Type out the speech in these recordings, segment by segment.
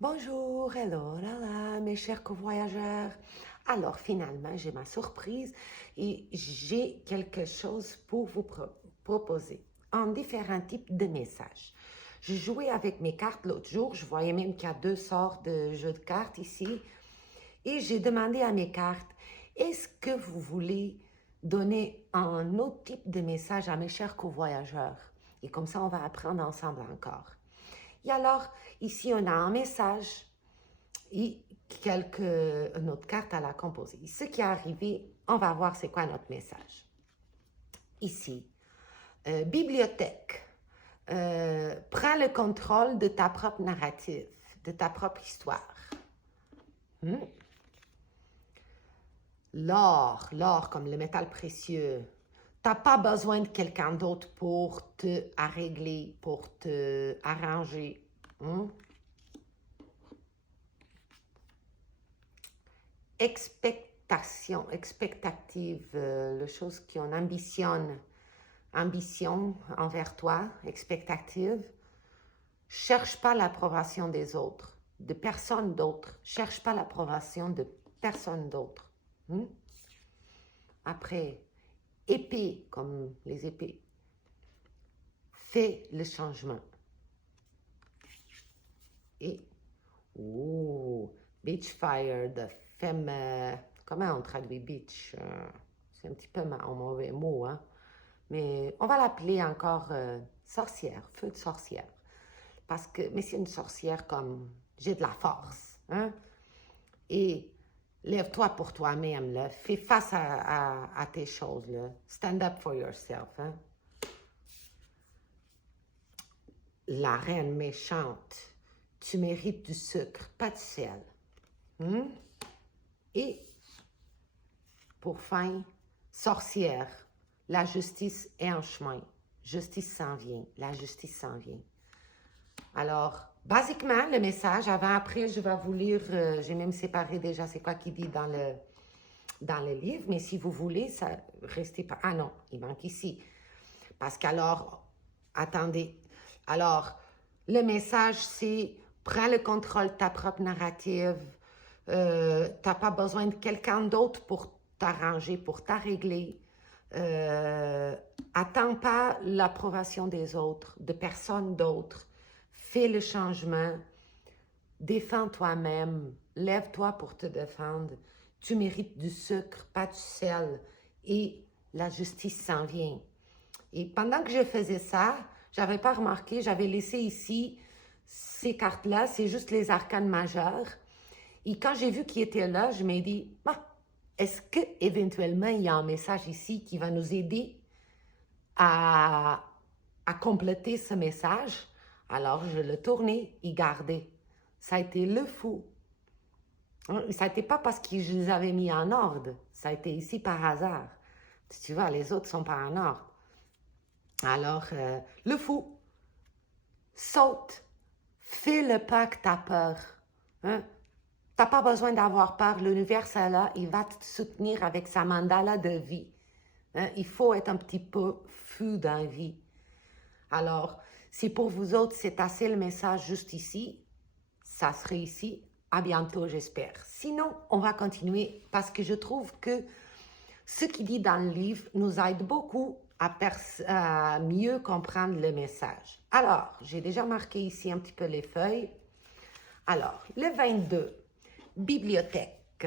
Bonjour, hello, là, là, mes chers covoyageurs. Alors, finalement, j'ai ma surprise et j'ai quelque chose pour vous proposer en différents types de messages. Je jouais avec mes cartes l'autre jour, je voyais même qu'il y a deux sortes de jeux de cartes ici et j'ai demandé à mes cartes, est-ce que vous voulez donner un autre type de message à mes chers covoyageurs? Et comme ça, on va apprendre ensemble encore. Et alors, ici, on a un message et une autre carte à la composer. Ce qui est arrivé, on va voir c'est quoi notre message. Ici, bibliothèque. Prends le contrôle de ta propre narrative, de ta propre histoire. L'or comme le métal précieux. T'as pas besoin de quelqu'un d'autre pour te régler, pour te arranger. Expectative, les choses qui ont ambition envers toi, expectative. Cherche pas l'approbation des autres, de personne d'autre. Cherche pas l'approbation de personne d'autre. Après, épée, comme les épées. Fais le changement. Et, beach fire, de femme, comment on traduit beach? C'est un petit peu un mauvais mot, hein? Mais on va l'appeler encore sorcière, feu de sorcière. Mais c'est une sorcière comme, j'ai de la force, hein? Et lève-toi pour toi-même, là. Fais face à tes choses, là. Stand up for yourself, hein? La reine méchante, tu mérites du sucre, pas de sel. Et, pour fin, sorcière, la justice est en chemin. Justice s'en vient, la justice s'en vient. Alors, basiquement, le message, après, je vais vous lire, j'ai même séparé déjà c'est quoi qui dit dans le livre, mais si vous voulez, ça, restez pas... Ah non, il manque ici. Parce qu'alors, attendez. Alors, le message, c'est prends le contrôle de ta propre narrative. T'as pas besoin de quelqu'un d'autre pour t'arranger, pour t'arrégler. Attends pas l'approbation des autres, de personne d'autre. Fais le changement. Défends toi-même. Lève-toi pour te défendre. Tu mérites du sucre, pas du sel. Et la justice s'en vient. Et pendant que je faisais ça, j'avais pas remarqué, j'avais laissé ici ces cartes-là, c'est juste les arcanes majeures. Et quand j'ai vu qu'ils étaient là, je m'ai dit, est-ce qu'éventuellement, il y a un message ici qui va nous aider à compléter ce message? Alors, je le tournais et gardais. Ça a été le fou. Ça n'était pas parce que je les avais mis en ordre. Ça a été ici par hasard. Tu vois, les autres sont pas en ordre. Alors, le fou, saute, fais le pas que t'as peur. Hein? T'as pas besoin d'avoir peur. L'univers est là, il va te soutenir avec sa mandala de vie. Hein? Il faut être un petit peu fou dans la vie. Alors, si pour vous autres, c'est assez le message juste ici, ça serait ici. À bientôt, j'espère. Sinon, on va continuer parce que je trouve que ce qu'il dit dans le livre nous aide beaucoup à mieux comprendre le message. Alors, j'ai déjà marqué ici un petit peu les feuilles. Alors, le 22, bibliothèque.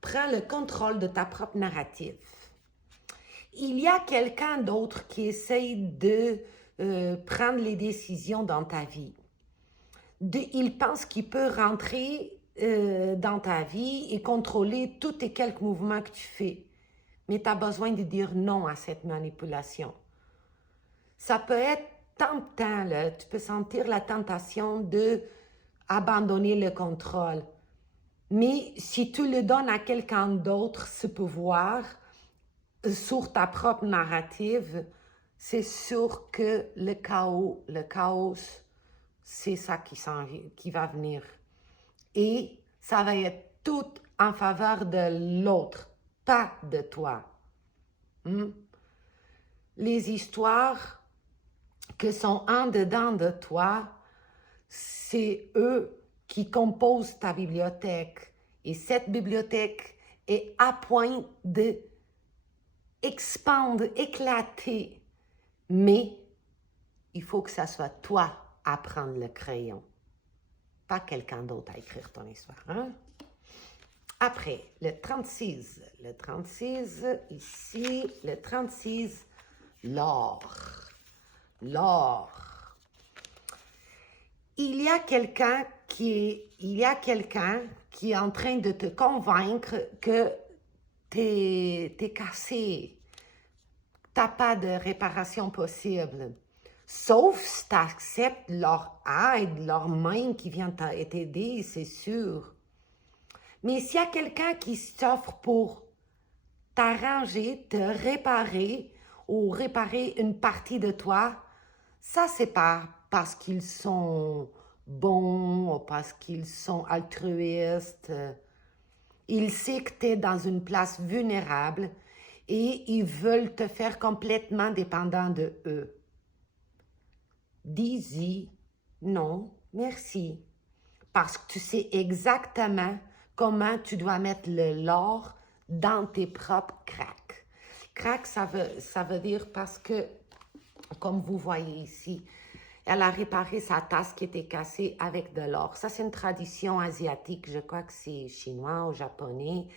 Prends le contrôle de ta propre narrative. Il y a quelqu'un d'autre qui essaye de prendre les décisions dans ta vie. Il pense qu'il peut rentrer dans ta vie et contrôler tous et quelques mouvements que tu fais. Mais tu as besoin de dire non à cette manipulation. Ça peut être tentant, là. Tu peux sentir la tentation de abandonner le contrôle. Mais si tu le donnes à quelqu'un d'autre, ce pouvoir, sur ta propre narrative, c'est sûr que le chaos, c'est ça qui va venir. Et ça va être tout en faveur de l'autre, pas de toi. Les histoires que sont en dedans de toi, c'est eux qui compose ta bibliothèque. Et cette bibliothèque est à point de expandre, éclater. Mais il faut que ça soit toi à prendre le crayon, pas quelqu'un d'autre à écrire ton histoire. Hein? Après, le 36. Le 36, ici, le 36, l'or. L'or. Il y a quelqu'un qui est en train de te convaincre que t'es cassé, t'as pas de réparation possible. Sauf si tu acceptes leur aide, leur main qui vient t'aider, c'est sûr. Mais s'il y a quelqu'un qui s'offre pour t'arranger, te réparer ou réparer une partie de toi, ça, c'est pas parce qu'ils sont bons ou parce qu'ils sont altruistes. Ils savent que tu es dans une place vulnérable et ils veulent te faire complètement dépendant de eux. Dis-y non, merci. Parce que tu sais exactement comment tu dois mettre l'or dans tes propres cracks. Crack, ça veut dire parce que, comme vous voyez ici, elle a réparé sa tasse qui était cassée avec de l'or. Ça, c'est une tradition asiatique, je crois que c'est chinois ou japonais,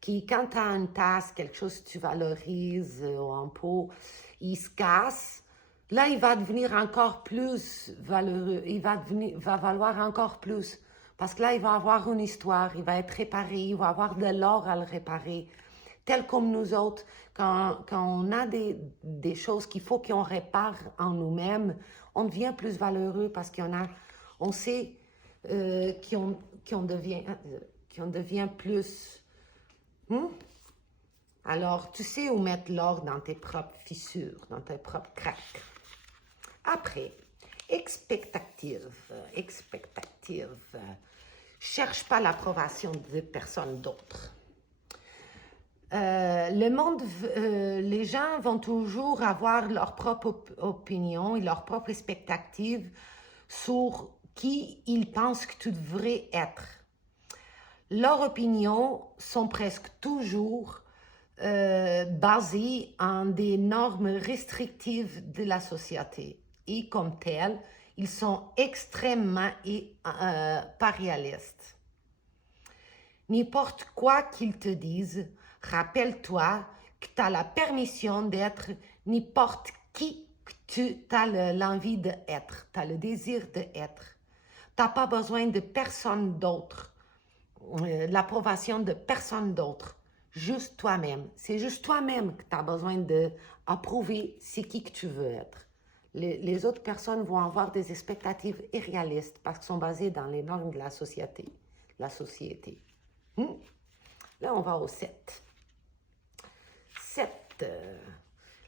qui, quand tu as une tasse, quelque chose que tu valorises en pot, il se casse. Là, il va devenir encore plus valeureux, il va valoir encore plus. Parce que là, il va avoir une histoire, il va être réparé, il va avoir de l'or à le réparer. Tel comme nous autres, quand on a des choses qu'il faut qu'on répare en nous-mêmes, on devient plus valeureux parce on sait qu'on devient plus. Alors, tu sais où mettre l'or dans tes propres fissures, dans tes propres cracks. Après, expectative. Cherche pas l'approbation de personne d'autre. Les gens vont toujours avoir leur propre opinion et leur propre expectative sur qui ils pensent que tu devrais être. Leurs opinions sont presque toujours basées en des normes restrictives de la société. Et comme telles, ils sont extrêmement pas réalistes. N'importe quoi qu'ils te disent, rappelle-toi que tu as la permission d'être n'importe qui que tu as l'envie d'être, tu as le désir d'être. Tu n'as pas besoin de personne d'autre, l'approbation de personne d'autre, juste toi-même. C'est juste toi-même que tu as besoin d'approuver c'est qui que tu veux être. Les autres personnes vont avoir des expectatives irréalistes parce qu'elles sont basées dans les normes de la société. Là, on va au 7. 7.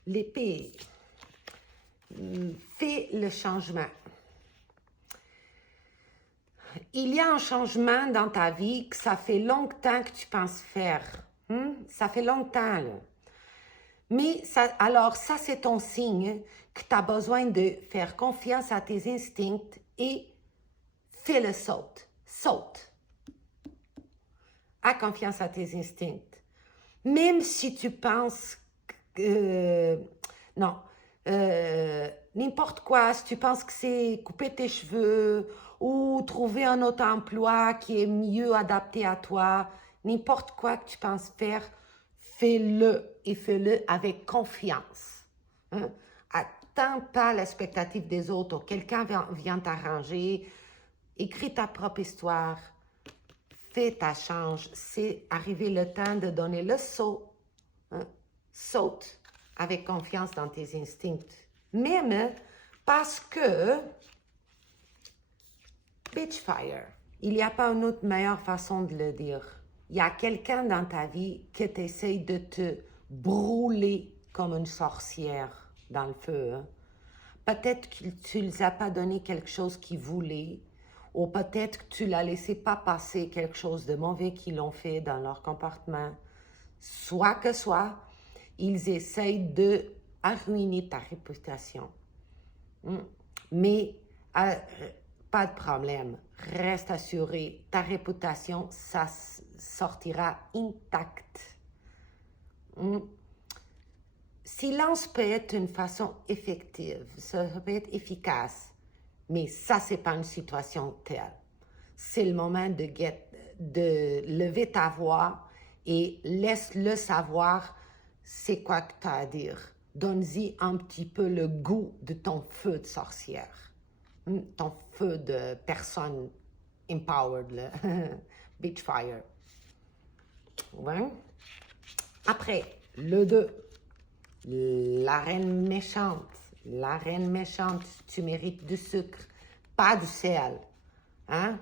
L'épée. Fais le changement. Il y a un changement dans ta vie que ça fait longtemps que tu penses faire. Ça fait longtemps, là. Mais alors, ça, c'est ton signe que tu as besoin de faire confiance à tes instincts et fais le saut. Saute. Aie confiance à tes instincts. Même si tu penses que... non. N'importe quoi, si tu penses que c'est couper tes cheveux ou trouver un autre emploi qui est mieux adapté à toi, n'importe quoi que tu penses faire, fais-le et fais-le avec confiance. Attends pas l'expectative des autres ou quelqu'un vient t'arranger. Écris ta propre histoire. Fais ta change. C'est arrivé le temps de donner le saut. Saute avec confiance dans tes instincts. Même parce que Bitchfire, il n'y a pas une autre meilleure façon de le dire. Il y a quelqu'un dans ta vie qui essaye de te brûler comme une sorcière dans le feu. Peut-être que tu ne les as pas donné quelque chose qu'ils voulaient, ou peut-être que tu l'as laissé pas passer quelque chose de mauvais qu'ils ont fait dans leur comportement. Soit que soit, ils essayent de ruiner ta réputation. Mais pas de problème. Reste assuré, ta réputation, ça sortira intacte. Silence peut être une façon effective, ça peut être efficace, mais ça, c'est pas une situation telle. C'est le moment de lever ta voix et laisse-le savoir c'est quoi que tu as à dire. Donne-y un petit peu le goût de ton feu de sorcière, ton feu de personne empowered, là. Beach fire. Ouais. Après, le 2. La reine méchante. La reine méchante, tu mérites du sucre, pas du sel. Hein?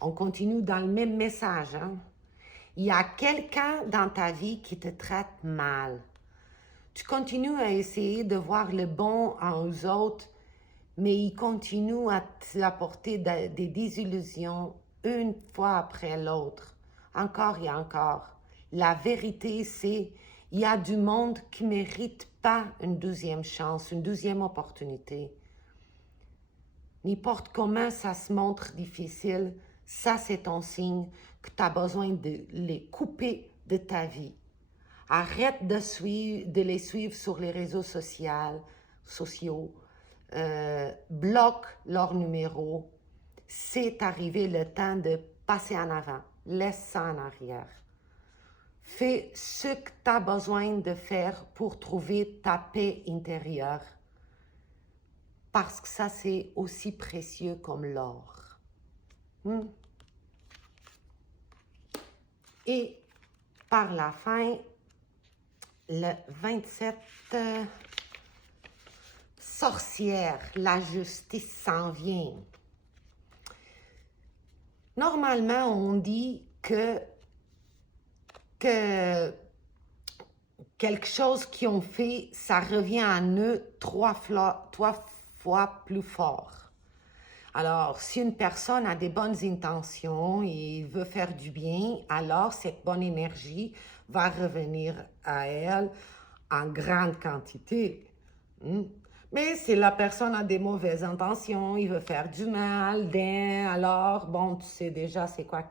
On continue dans le même message. Hein? Il y a quelqu'un dans ta vie qui te traite mal. Tu continues à essayer de voir le bon aux autres, mais il continue à t'apporter des désillusions une fois après l'autre. Encore et encore. La vérité, c'est il y a du monde qui ne mérite pas une deuxième chance, une deuxième opportunité. N'importe comment ça se montre difficile, ça c'est ton signe que tu as besoin de les couper de ta vie. Arrête de les suivre sur les réseaux sociaux. Bloque leur numéro. C'est arrivé le temps de passer en avant. Laisse ça en arrière. Fais ce que tu as besoin de faire pour trouver ta paix intérieure. Parce que ça, c'est aussi précieux comme l'or. Et par la fin, le 27, sorcière, la justice s'en vient. Normalement, on dit que quelque chose qu'ils ont fait, ça revient à eux trois fois plus fort. Alors, si une personne a des bonnes intentions et veut faire du bien, alors cette bonne énergie va revenir à elle en grande quantité. Mais si la personne a des mauvaises intentions, il veut faire du mal, alors, bon, tu sais déjà c'est quoi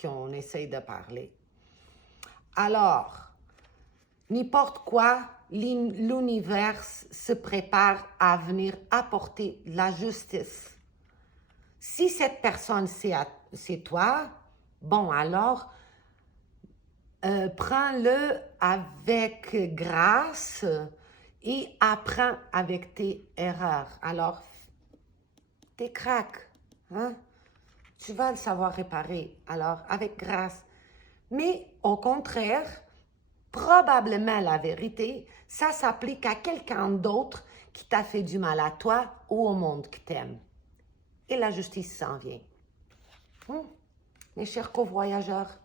qu'on essaye de parler. Alors, n'importe quoi, l'univers se prépare à venir apporter la justice. Si cette personne, c'est toi, bon, alors, prends-le avec grâce et apprends avec tes erreurs. Alors, tes cracks, hein? Tu vas le savoir réparer, alors, avec grâce. Mais, au contraire, probablement la vérité, ça s'applique à quelqu'un d'autre qui t'a fait du mal à toi ou au monde qui t'aime. Et la justice s'en vient. Mes chers co-voyageurs,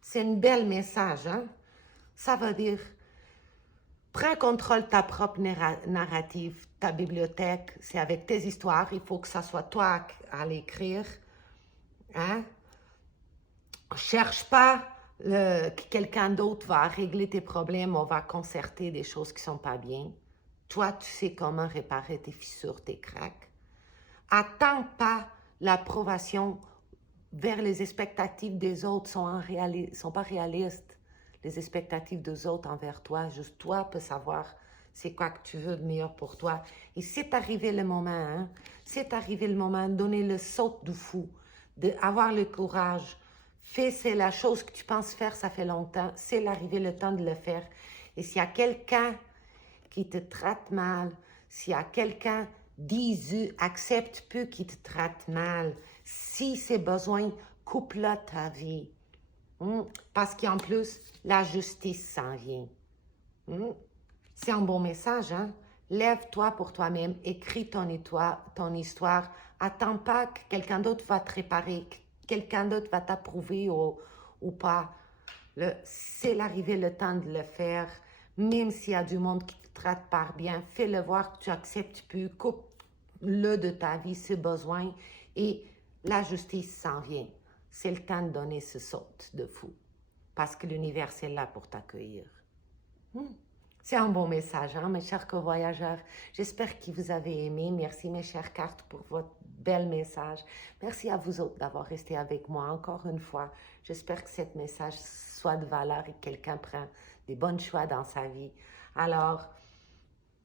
c'est un bel message, hein? Ça veut dire, prends contrôle de ta propre narrative, ta bibliothèque, c'est avec tes histoires, il faut que ça soit toi à l'écrire. Hein? Cherche pas que quelqu'un d'autre va régler tes problèmes, on va concerter des choses qui sont pas bien. Toi, tu sais comment réparer tes fissures, tes cracks. Attends pas l'approbation vers les expectatives des autres sont pas réalistes. Les expectatives des autres envers toi, juste toi peux savoir c'est quoi que tu veux de meilleur pour toi. Et c'est arrivé le moment, hein? C'est arrivé le moment de donner le saut du fou, d'avoir le courage. Fais, c'est la chose que tu penses faire, ça fait longtemps. C'est arrivé le temps de le faire. Et s'il y a quelqu'un qui te traite mal, s'il y a quelqu'un, dis-le, accepte plus qu'il te traite mal. Si c'est besoin, coupe-le ta vie. Parce qu'en plus, la justice s'en vient. C'est un bon message, hein? Lève-toi pour toi-même, écris ton histoire. Attends pas que quelqu'un d'autre va te réparer, que quelqu'un d'autre va t'approuver ou pas. C'est l'arrivée, le temps de le faire. Même s'il y a du monde qui te traite pas bien, fais-le voir que tu acceptes plus, coupe-le de ta vie si besoin et la justice s'en vient. C'est le temps de donner ce saut de fou parce que l'univers est là pour t'accueillir. C'est un bon message, hein, mes chers co-voyageurs. J'espère que vous avez aimé. Merci, mes chères cartes, pour votre bel message. Merci à vous autres d'avoir resté avec moi encore une fois. J'espère que ce message soit de valeur et que quelqu'un prend des bons choix dans sa vie. Alors,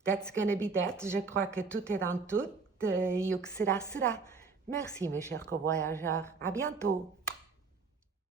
that's gonna be that. Je crois que tout est dans tout. Yuxira sera. Merci, mes chers co-voyageurs. À bientôt.